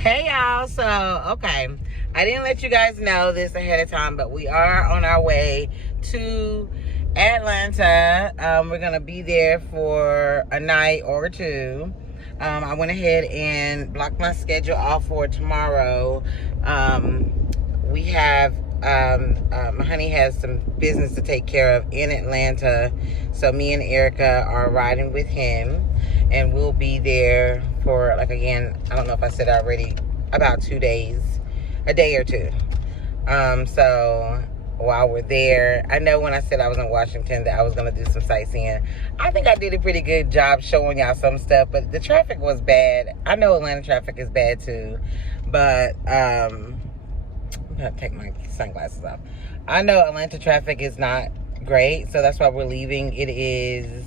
Hey y'all, so okay, I didn't let you guys know this ahead of time, but we are on our way to Atlanta. We're gonna be there for a night or two. I went ahead and blocked my schedule off for tomorrow. We have my honey has some business to take care of in Atlanta, so me and Erica are riding with him, and we'll be there for, like, again, I don't know if I said already, about 2 days, a day or two. So while we're there, I know when I said I was in Washington that I was gonna do some sightseeing. I think I did a pretty good job showing y'all some stuff, but the traffic was bad. I know Atlanta traffic is bad too, but I'm gonna take my sunglasses off. I know Atlanta traffic is not great, so that's why we're leaving. It is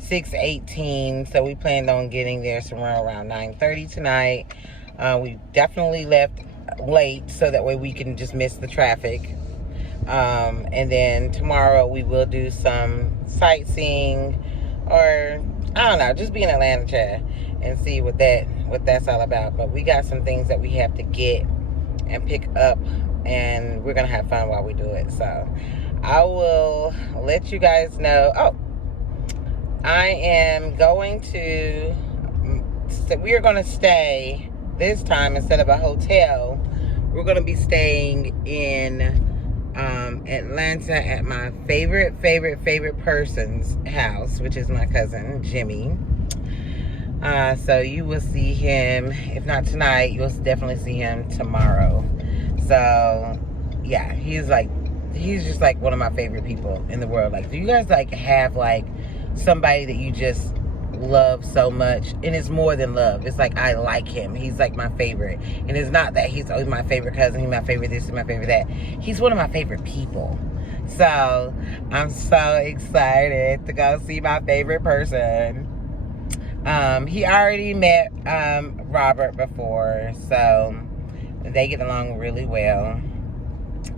6:18, so we planned on getting there somewhere around 9:30 tonight. We definitely left late so that way we can just miss the traffic. And then tomorrow we will do some sightseeing, or I don't know, just be in Atlanta, child, and see what that's all about. But we got some things that we have to get and pick up, and we're gonna have fun while we do it. So I will let you guys know. Oh, I am going to, we are going to stay this time, instead of a hotel, we're going to be staying in Atlanta at my favorite person's house, which is my cousin Jimmy. So you will see him, if not tonight, you'll definitely see him tomorrow. So yeah, he's just like one of my favorite people in the world. Like, do you guys like have like somebody that you just love so much? And it's more than love. It's like, I like him. He's like my favorite. And it's not that he's always my favorite cousin, he's my favorite this, he's my favorite that. He's one of my favorite people. So I'm so excited to go see my favorite person. He already met Robert before, so they get along really well.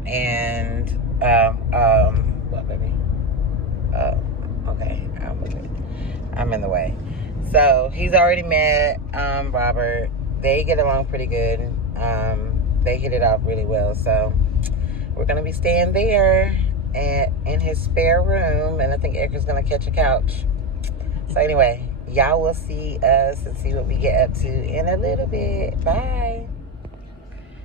And what, baby? Okay, I'm in the way. So he's already met Robert. They get along pretty good. They hit it off really well. So we're gonna be staying there in his spare room, and I think Erica's gonna catch a couch. So anyway, y'all will see us and see what we get up to in a little bit. Bye.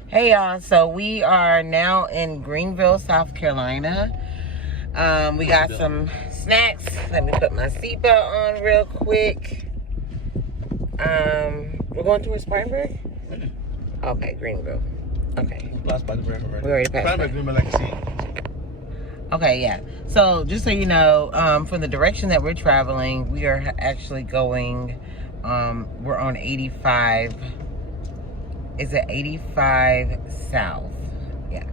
Hey y'all, so we are now in Greenville, South Carolina. We got some snacks. Let me put my seatbelt on real quick. We're going towards Spartanburg? Okay, Greenville. Okay. We already passed. Okay, yeah. So just so you know, from the direction that we're traveling, we are actually going, we're on 85. Is it 85 South? Yeah.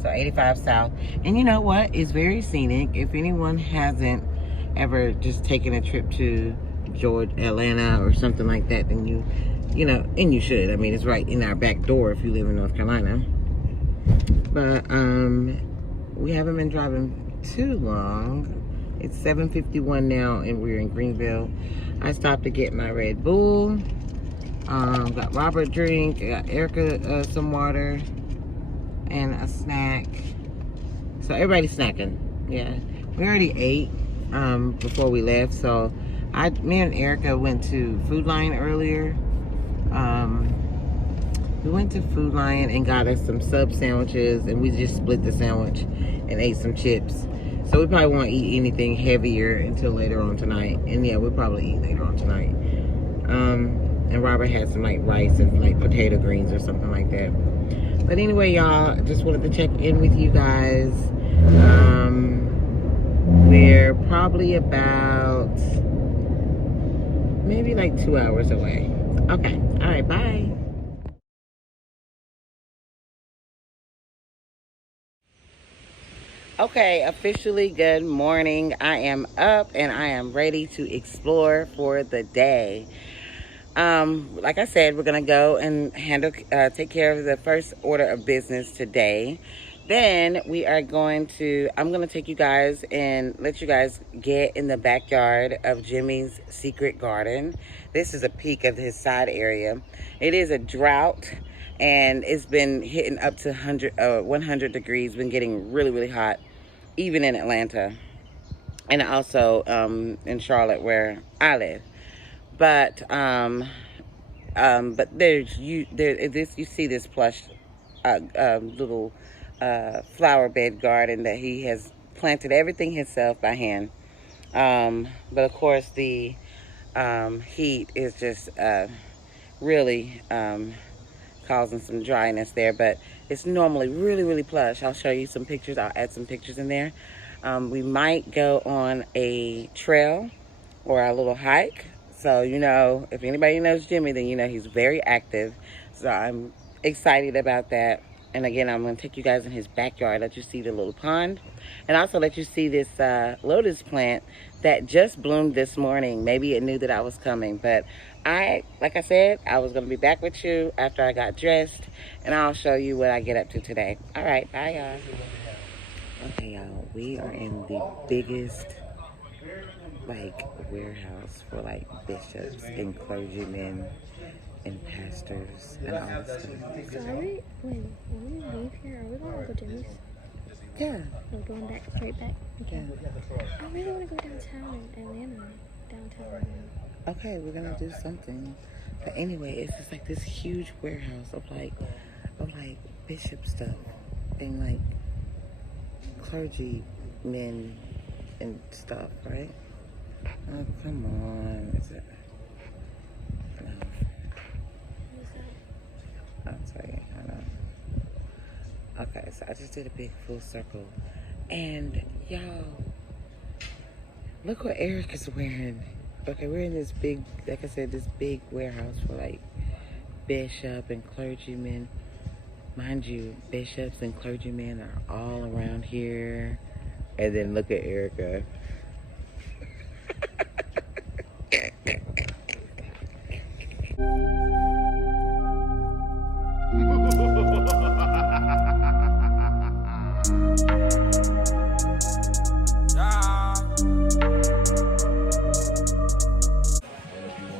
So 85 South. And you know what? It's very scenic. If anyone hasn't ever just taken a trip to Atlanta or something like that, then you know, and you should. I mean, it's right in our back door if you live in North Carolina. But we haven't been driving too long. It's 7:51 now, and we're in Greenville. I stopped to get my Red Bull. Got Robert a drink. I got Erica some water and a snack. So everybody's snacking. Yeah, we already ate before we left. So me and Erica went to Food Lion earlier. We went to Food Lion and got us some sub sandwiches, and we just split the sandwich and ate some chips. So we probably won't eat anything heavier until later on tonight. And yeah, we'll probably eat later on tonight. And Robert had some like rice and like potato greens or something like that. But anyway, y'all, just wanted to check in with you guys. We're probably about maybe like 2 hours away. Okay, all right, bye. Okay, officially good morning. I am up and I am ready to explore for the day. Like I said, we're gonna go and take care of the first order of business today. then we are going to, I'm going to take you guys and let you guys get in the backyard of Jimmy's secret garden. This is a peek of his side area. It is a drought, and it's been hitting up to 100 degrees, been getting really, really hot, even in Atlanta, and also in Charlotte where I live. But you see this plush little flower bed garden that he has planted everything himself by hand. But of course the heat is just really causing some dryness there, but it's normally really, really plush. I'll show you some pictures. I'll add some pictures in there. We might go on a trail or a little hike. So, you know, if anybody knows Jimmy, then you know he's very active. So I'm excited about that. And again, I'm going to take you guys in his backyard, let you see the little pond, and also let you see this lotus plant that just bloomed this morning. Maybe it knew that I was coming, but like I said, I was going to be back with you after I got dressed, and I'll show you what I get up to today. All right, bye, y'all. Okay, y'all, we are in the biggest, like, warehouse for, like, bishops and clergymen and pastors and all that stuff. So when we leave here, are we going to go to Jimmy's? Yeah. No, going back, straight back? Okay. Yeah. I really want to go downtown in Atlanta. Downtown Atlanta. Okay, we're going to do something. But anyway, it's just like this huge warehouse of like bishop stuff and like clergy men and stuff, right? Oh, come on. Is it? No. I'll tell you, I know. Okay, so I just did a big full circle. And y'all, look what Eric is wearing. Okay, we're in this big, like I said, this big warehouse for like bishop and clergymen. Mind you, bishops and clergymen are all around here. And then look at Erica.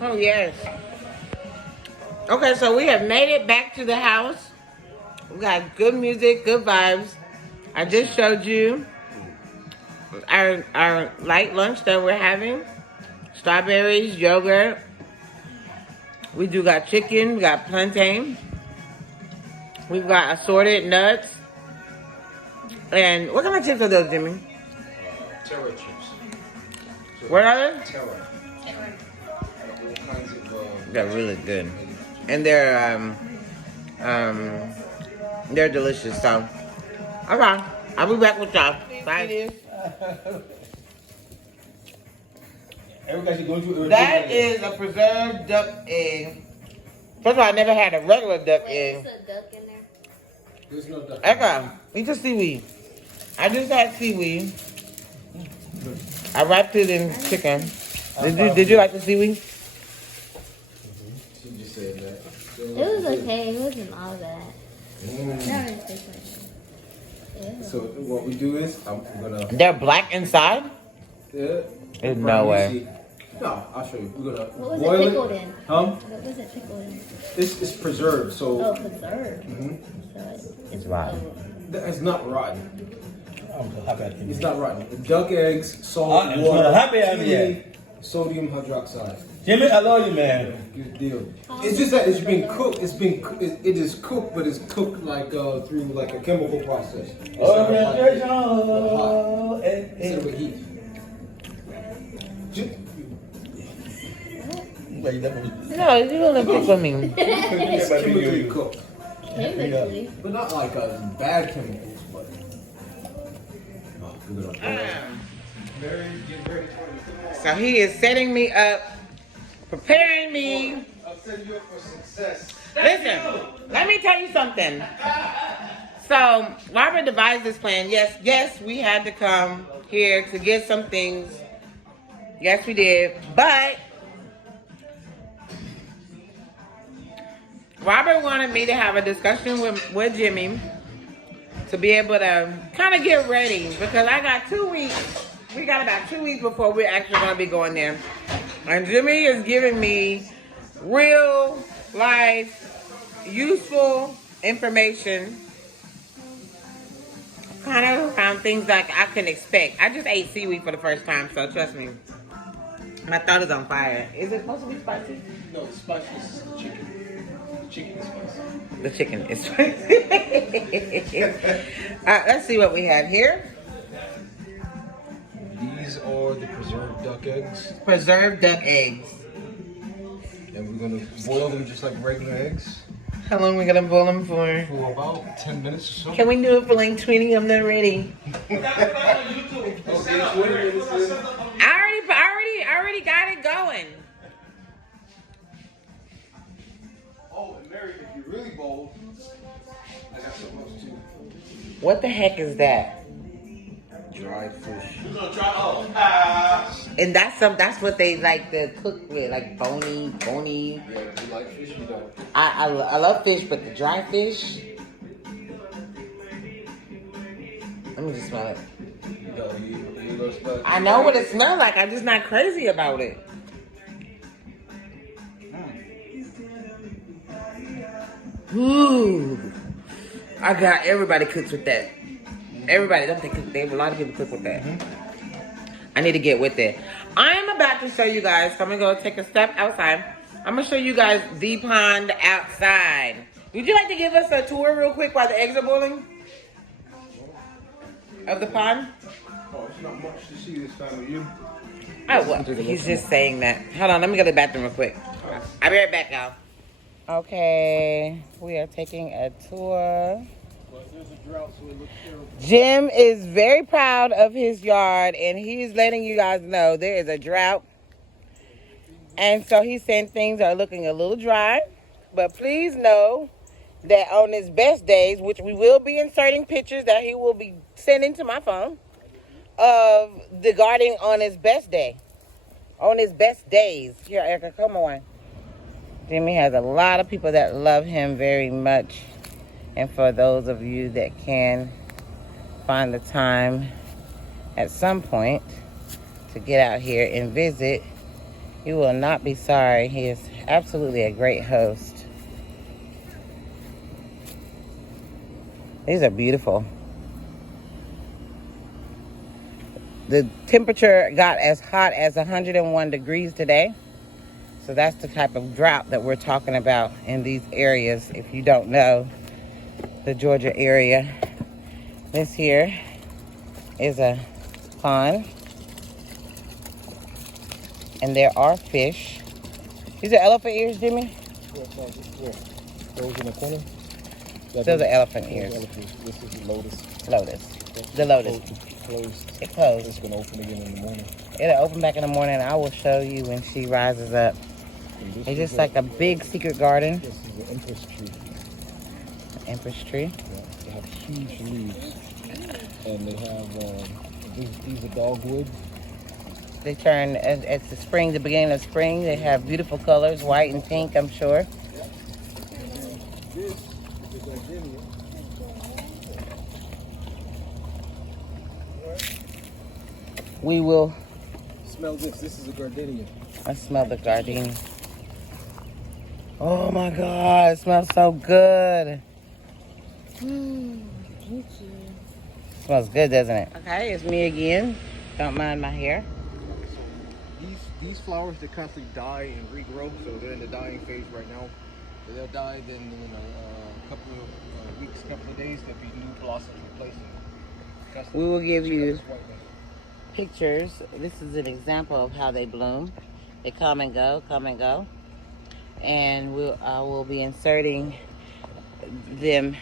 Oh, yes. Okay, so we have made it back to the house. We got good music, good vibes. I just showed you our light lunch that we're having. Strawberries, yogurt. We do got chicken, we got plantain. We've got assorted nuts. And what kind of chips are those, Jimmy? Terra chips. What are they? Terra. All kinds of, They're really good. And they're delicious, so. Okay, I'll be back with y'all. Bye. That is a preserved duck egg. First of all, I never had a regular duck egg. There's a duck in there. There's no duck. Okay, eat the seaweed. I just had seaweed. I wrapped it in chicken. Did you like the seaweed? She just said that. It was okay. It wasn't all that. That didn't taste like it. So what we do is I'm gonna. They're black inside? Yeah. There's no way. No, I'll show you. We're gonna What was boil it pickled in? What was it pickled in? It's preserved, so. Oh, preserved. So It's rotten. It's not rotten. I'm so happy I came It's here. not rotten. Duck eggs, salt, I'm water, so happy I'm chili, here. sodium hydroxide. Jimmy, I love you, man. Good deal. It's just that it's been cooked. It is cooked, but it's cooked like through like a chemical process. It's not like hot. Instead of heat. Wait, you never- No, you're gonna pick with me. It's chemically cooked, chemically. but not like bad chemicals. But we're gonna So he is setting me up, preparing me. I'll set you up for success. Listen, let me tell you something. So Robert devised this plan. Yes, we had to come here to get some things. Yes, we did. But Robert wanted me to have a discussion with Jimmy to be able to kind of get ready because I got 2 weeks. We got about 2 weeks before we're actually going to be going there. And Jimmy is giving me real life, useful information. Kind of around things like I can expect. I just ate seaweed for the first time, so trust me. My throat is on fire. Is it supposed to be spicy? No, the spice is the chicken. The chicken is spicy. The chicken is spicy. Alright, let's see what we have here. These are the preserved duck eggs. Preserved duck eggs. And we're gonna boil them just like regular eggs How long are we gonna boil them for? for about 10 minutes or so. Can we do it for like 20? I'm not ready. I already got it going. Oh, and Mary, if you're really bold, I got something else too. What the heck is that? Dried fish. And that's what they like to cook with, like bony. Yeah, do you like fish? You don't. I love fish, but the dry fish. Let me just smell it. No, you love spicy. I know what it smells like. I'm just not crazy about it. Ooh, I got everybody cooks with that. Everybody, don't they cook? They have a lot of people cook with that. I need to get with it. I'm about to show you guys. So I'm gonna go take a step outside. I'm gonna show you guys the pond outside. Would you like to give us a tour real quick while the eggs are boiling? Of the pond? Oh, it's not much to see this time of year. Oh, well, he's just saying that. Hold on, let me go to the bathroom real quick. I'll be right back, y'all. Okay, we are taking a tour. Jim is very proud of his yard, and he's letting you guys know there is a drought. And so he's saying things are looking a little dry. But please know that on his best days, which we will be inserting pictures that he will be sending to my phone, of the garden on his best day. On his best days. Here, Erica, come on. Jimmy has a lot of people that love him very much. And for those of you that can find the time at some point to get out here and visit, you will not be sorry. He is absolutely a great host. These are beautiful. The temperature got as hot as 101 degrees today. So that's the type of drought that we're talking about in these areas. If you don't know the Georgia area, this here is a pond. And there are fish. These are elephant ears, Jimmy? Those in the corner? Those are elephant ears. This is the lotus. Lotus. The lotus. Closed. It closed. It's gonna open again in the morning. It'll open back in the morning. I will show you when she rises up. It's just like a big secret garden. This is the empress tree. Empress tree. Yeah, they have huge leaves, and they have these are dogwood. They turn at the spring, the beginning of spring. They have beautiful colors, white and pink, I'm sure. This is a gardenia. We will. Smell this. This is a gardenia. I smell the gardenia. Oh my God, it smells so good. Smells good, doesn't it? Okay, it's me again. Don't mind my hair. These flowers, they constantly die and regrow, so they're in the dying phase right now. So they'll die, then in a couple of weeks, couple of days, there'll be new blossoms replacing them. We will give you pictures. This is an example of how they bloom. They come and go, come and go. And we'll be inserting them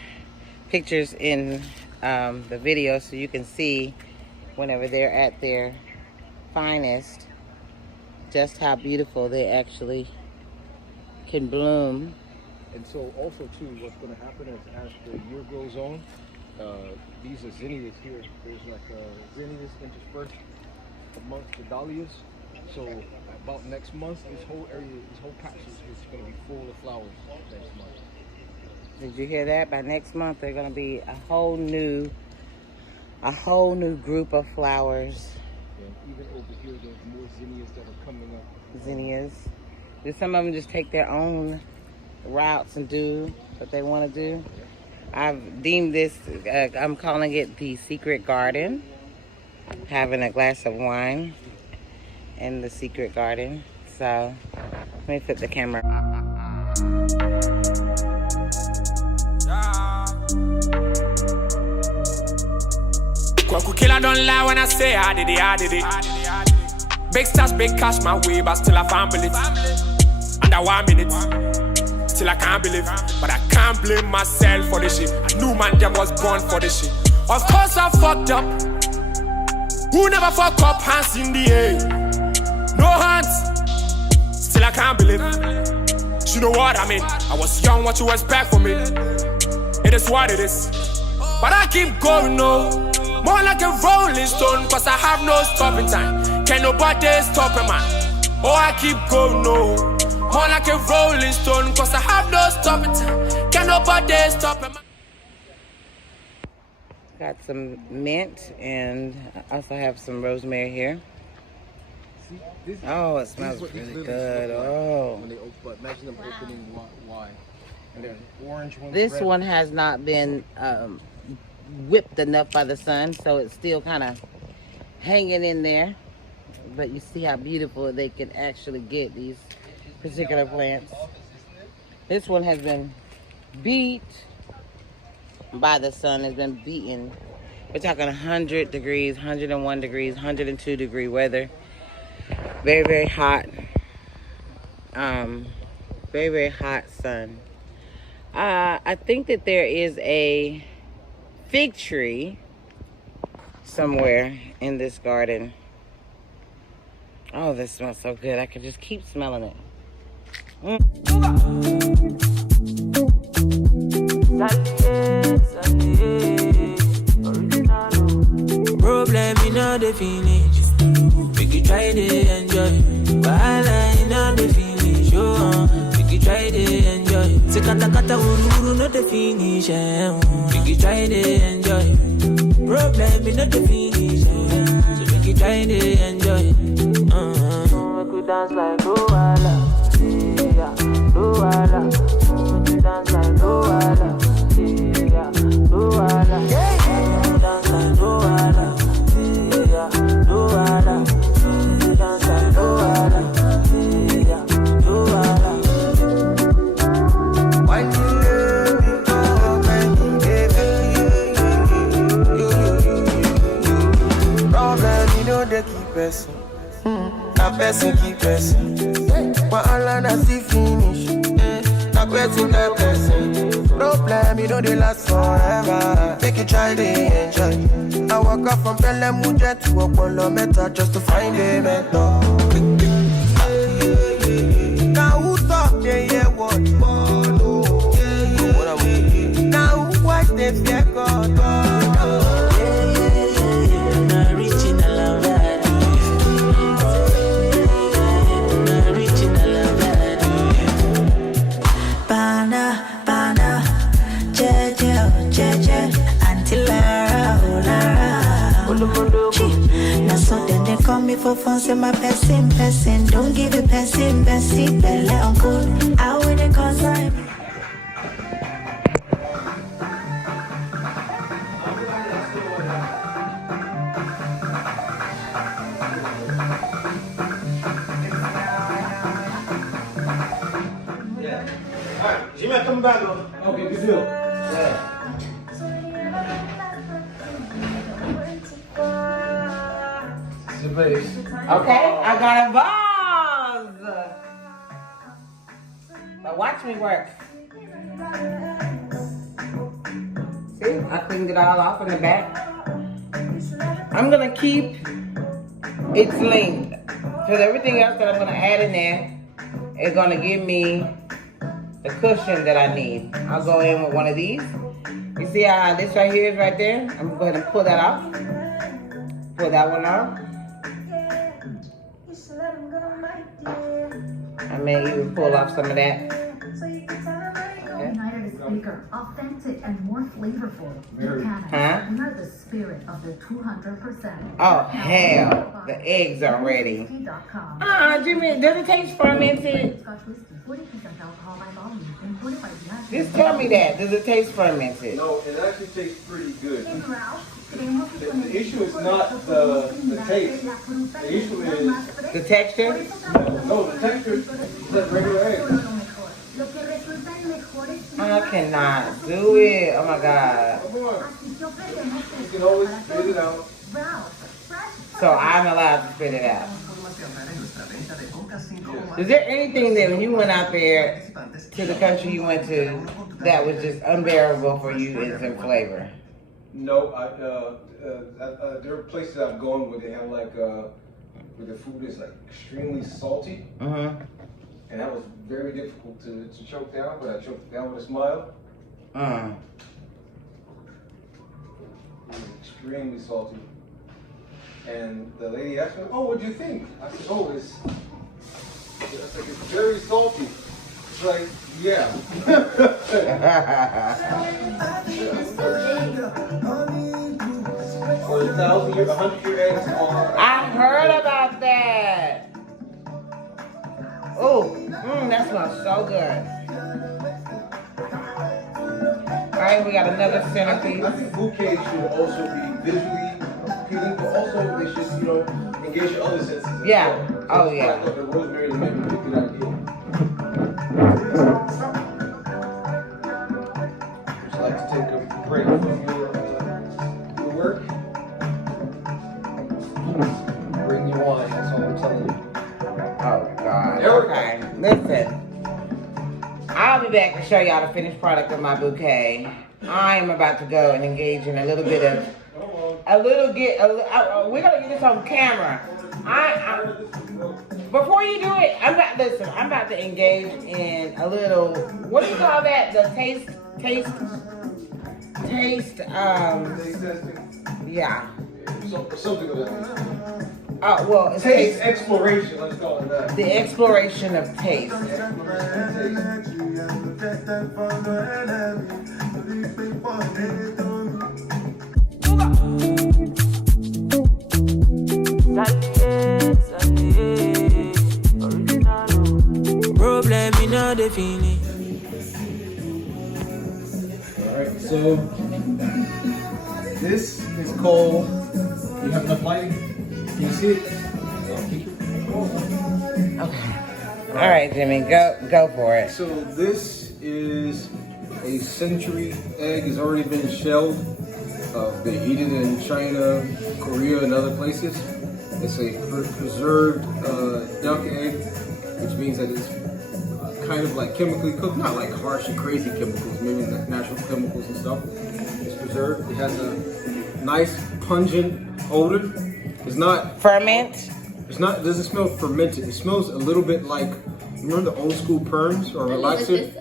pictures in the video so you can see whenever they're at their finest just how beautiful they actually can bloom. And so also too, what's going to happen is as the year goes on, these are zinnias here. There's like zinnias interspersed amongst the dahlias. So about next month, this whole area, this whole patch is going to be full of flowers next month. Did you hear that? By next month, they're gonna be a whole new group of flowers. Yeah, even over here, there's more zinnias that are coming up. Zinnias. Did some of them just take their own routes and do what they want to do? I've deemed this, I'm calling it the secret garden. Having a glass of wine in the secret garden. So, let me flip the camera. Kwaku killer don't lie when I say I did it. Big stars, big cash my way, but still I can't believe. Under 1 minute, still I can't believe. But I can't blame myself for this shit. I knew man them was born for this shit. Of course I fucked up. Who never fuck up, hands in the air? No hands, still I can't believe. You know what I mean? I was young, what you expect from me? It is what it is. But I keep going, no. More like a rolling stone, cause I have no stopping time. Can't nobody stop a man. Oh, I keep going, no. More like a rolling stone, cause I have no stopping time. Can't nobody stop a man. Got some mint, and I also have some rosemary here. See, this, Oh, it smells really good. Oh. When they open, but imagine them opening wide. And then orange one. This red. one has not been whipped enough by the sun, so it's still kind of hanging in there. But you see how beautiful they can actually get, these particular plants. This one has been beat by the sun, has been beaten. We're talking 100 degrees, 101 degrees, 102 degree weather. Very, very hot. Very, very hot sun. I think that there is a fig tree somewhere in this garden. Oh, this smells so good. I could just keep smelling it. Problem in all the finish. We could try to enjoy. While in all the finish. We could try to enjoy. Sekata kata uru no the finish. We could try to enjoy. Problem in all the finish. So we could try to enjoy. We could dance like Luala. Yeah, Luala. We could dance like Luala. Yeah, Luala. Yeah, dance like Luala. Yeah, Luala. Dance like Luala. Yeah, Luala. Why you let me go, baby? Problem, you know they keep person. That person keep person. But all I see finish. That person that person. Problem, you know they last forever. Make you try to enjoy. I walk up from Bella Muja to Apollo Meta just to find a mentor. Now who talk they hear what? Now who watch they fear God? Now so then they call me for fun, say my person. Don't give it person, belle uncle. I win the consign. Jimmy, come back. Okay, good deal. Yeah. Okay, I got a vase. But watch me work. See, I cleaned it all off in the back. I'm gonna keep its length because everything else that I'm gonna add in there is gonna give me the cushion that I need. I'll go in with one of these. You see how this right here is right there? I'm gonna go ahead and pull that off. Pull that one off. I may even pull off some of that. United is bigger, authentic, and more flavorful. Buchanan, Huh? we are the spirit of the 200%. Oh, hell. The eggs are ready. Jimmy, does it taste fermented? Scotch whiskey, 40% alcohol by volume, imported by Diageo. Just tell me that. Does it taste fermented? No, it actually tastes pretty good. Hey, Ralph, queremos que con The el issue is tipo not de the taste. la fruta The y issue la is más fresca. The texture? Por eso trabajamos No, the texture is like regular eggs. con lo mejor. Lo que resulta en mejores I cannot do it. Oh my God. Come on. Así que ofrecemos You can always spit it out. Ralph, fresh So I'm allowed to spit it out. Is there anything that when you went out there to the country you went to that was just unbearable for you in flavor? No, there are places I've gone where they have like where the food is like extremely salty, Mm-hmm. and that was very difficult to choke down. But I choked it down with a smile. Mm. It was extremely salty, and the lady asked me, "Oh, what'd you think?" I said, "Oh, it's like it's very salty." It's like, yeah. Or 1,000-year, 100-year eggs are. I heard about that. Oh, that smells so good. All right, we got another I centerpiece. think bouquets should also be visually appealing, but also they should, engage your other senses. as Yeah. well. Oh, So yeah. I thought the rosemary and mint was a good idea. Would you like to take a break from your work? Bring your wine, that's all I'm telling you. Oh, God. There we go. Okay, listen. I'll be back to show y'all the finished product of my bouquet. I am about to go and engage in a little bit of, we're gonna get this on camera. Before you do it, I'm about to engage in a little, what do you call that? The taste, yeah. Something of that. Well, it's Taste exploration, let's call it that. the exploration of taste. Problem in all the feeling. Alright, so this is called, you have enough lighting? Can you see it? Okay. All right, Jimmy, go for it. So this is a century egg. It's already been shelled. They eat it in China, Korea, and other places. It's a preserved duck egg, which means that it's kind of like chemically cooked, not like harsh and crazy chemicals, maybe like natural chemicals and stuff. It's preserved. It has a nice pungent odor. It's not Ferment? It's not. It doesn't smell fermented. It smells a little bit like, remember the old school perms or relaxer?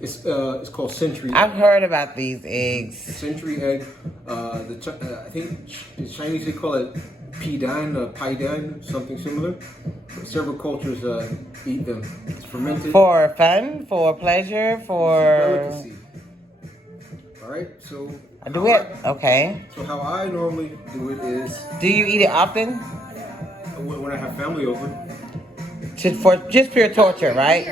It's called Century. I've heard about these eggs. Century egg. I think the Chinese they call it paidan, something similar. But several cultures eat them. It's fermented. For fun, for pleasure, for. Delicacy. All right. So. Do it. Okay. So how I normally do it is. Do you eat it often? When I have family over. For just pure torture, right?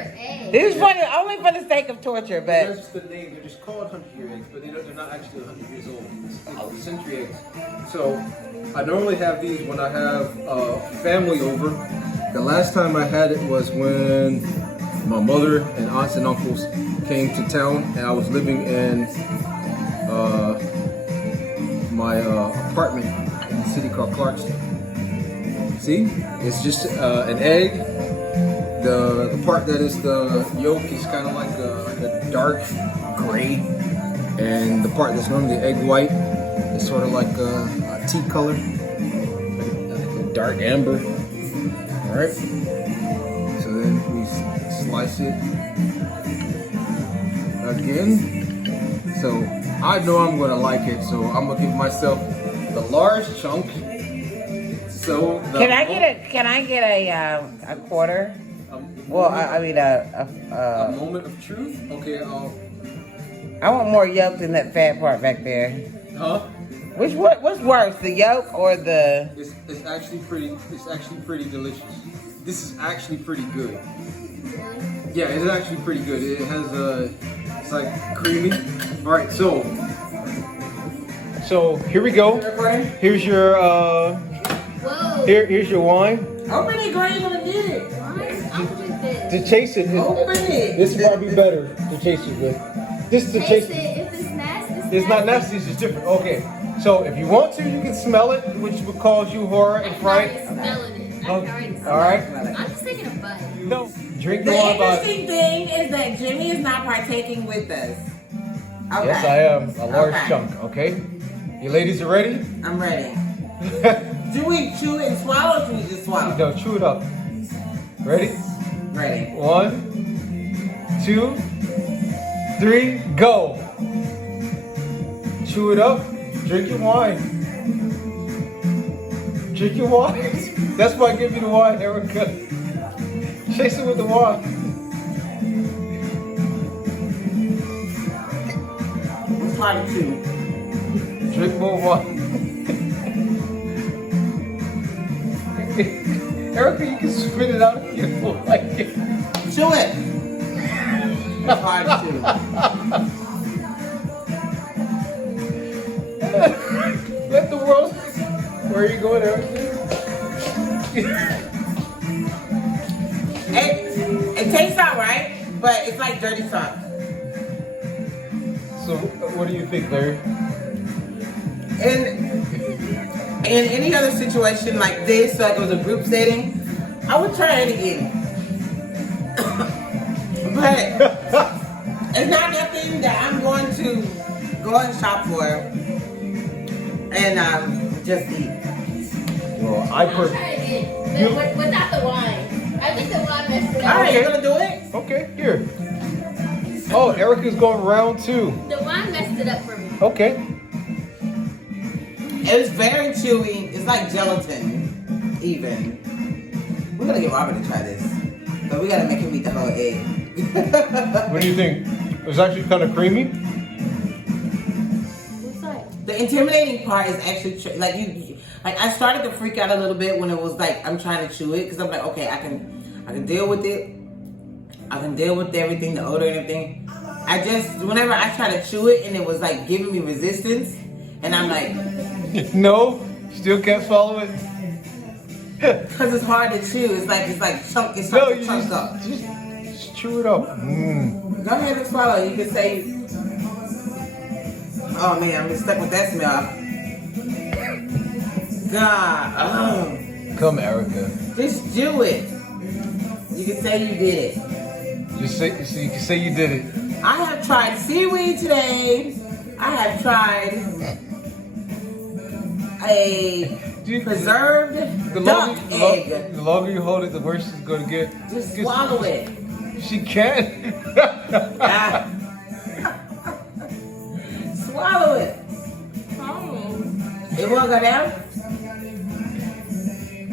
This is funny, only for the sake of torture, but. That's just the name. They're just called 100-year eggs, but they're not actually 100 years old. It's century eggs. So I normally have these when I have family over. The last time I had it was when my mother and aunts and uncles came to town, and I was living in my apartment in the city called Clarkston. See, it's just an egg. The part that is the yolk is kind of like a dark gray, and the part that's normally egg white is sort of like a tea color, like a dark amber. All right. So then we slice it again. So I know I'm gonna like it, so I'm gonna give myself the large chunk. So Can I get a quarter? Well, I mean, A moment of truth? Okay, I want more yolk than that fat part back there. huh? What's worse, the yolk or the? It's actually pretty delicious. This is actually pretty good. Yeah, it's actually pretty good. It has it's like creamy. All right, so here we go. Here's your Whoa. here's your wine. Open it, girl. You gonna get it. I'll do this. To chase it, Open it. this would probably be better to chase it with. This is to chase Taste it. If it's nasty, It's not nasty. It's just different. Okay, so if you want to, you can smell it, which would cause you horror and fright. I'm smelling it. Okay, all right. I'm just taking a bite. No, drink The the wine. interesting thing is that Jimmy is not partaking with us. Okay. Yes, I am. A large Okay. chunk. Okay. You ladies are ready? I'm ready. Do we chew it and swallow, or do we just swallow? No, chew it up. Ready? Ready. 1, 2, 3, go. Chew it up. Drink your wine. Drink your wine. That's why I give you the wine, Erica. Chase it with the wine. It's hard to chew. Drink more wine. Erica, you can spit it out if you don't like it. Chew it. It's hard to chew. Let the world. Where are you going, Erica? It tastes alright, but it's like dirty socks. So, what do you think, Larry? In any other situation like this, like it was a group setting, I would try it again. But it's not nothing that I'm going to go and shop for and just eat. Well, I'll try it again. Without the wine. I think the wine messed it up. Alright, you're gonna do it? Okay, here. Oh, Erica's going round 2. The wine messed it up for me. Okay. It's very chewy. It's like gelatin, even. We're gonna get Robert to try this. But we gotta make him eat the whole egg. What do you think? It's actually kind of creamy. What's that? The intimidating part is actually like I started to freak out a little bit when it was like I'm trying to chew it because I'm like, okay, I can deal with it. I can deal with everything, the odor and everything. Whenever I try to chew it and it was like giving me resistance, and I'm like, No, still can't swallow it. because it's hard to chew. It's like chunk. It's No, like you chunk up. just chew it up. Mm. Go ahead and swallow. You can say, oh man, I'm stuck with that smell. God, Come, Erica. just do it. You can say you did it. Just say so you can say you did it. I have tried seaweed today. I have tried a preserved duck egg. The longer you hold it, the worse it's gonna get. Just swallow it. She can't. Ah. Swallow it. It won't go down?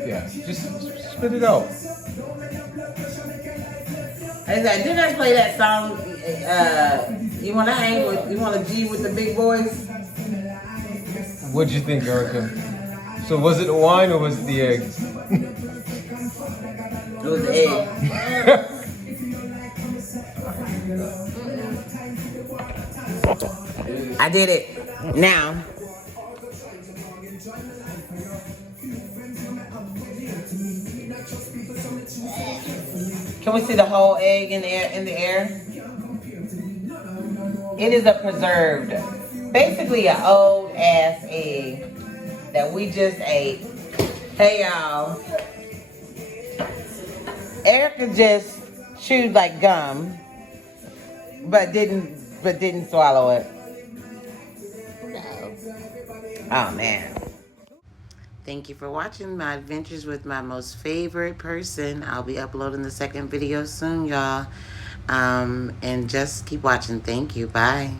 Yeah, just spit it out. Didn't I play that song? You wanna G with the big boys? What'd you think, Erica? So was it the wine or was it the eggs? It was the egg. I did it. Now. Can we see the whole egg in the air? It is a preserved, basically an old ass egg that we just ate. Hey y'all. Erica just chewed like gum, but didn't swallow it. No. Oh man. Thank you for watching my adventures with my most favorite person. I'll be uploading the second video soon, y'all. And just keep watching. Thank you. Bye.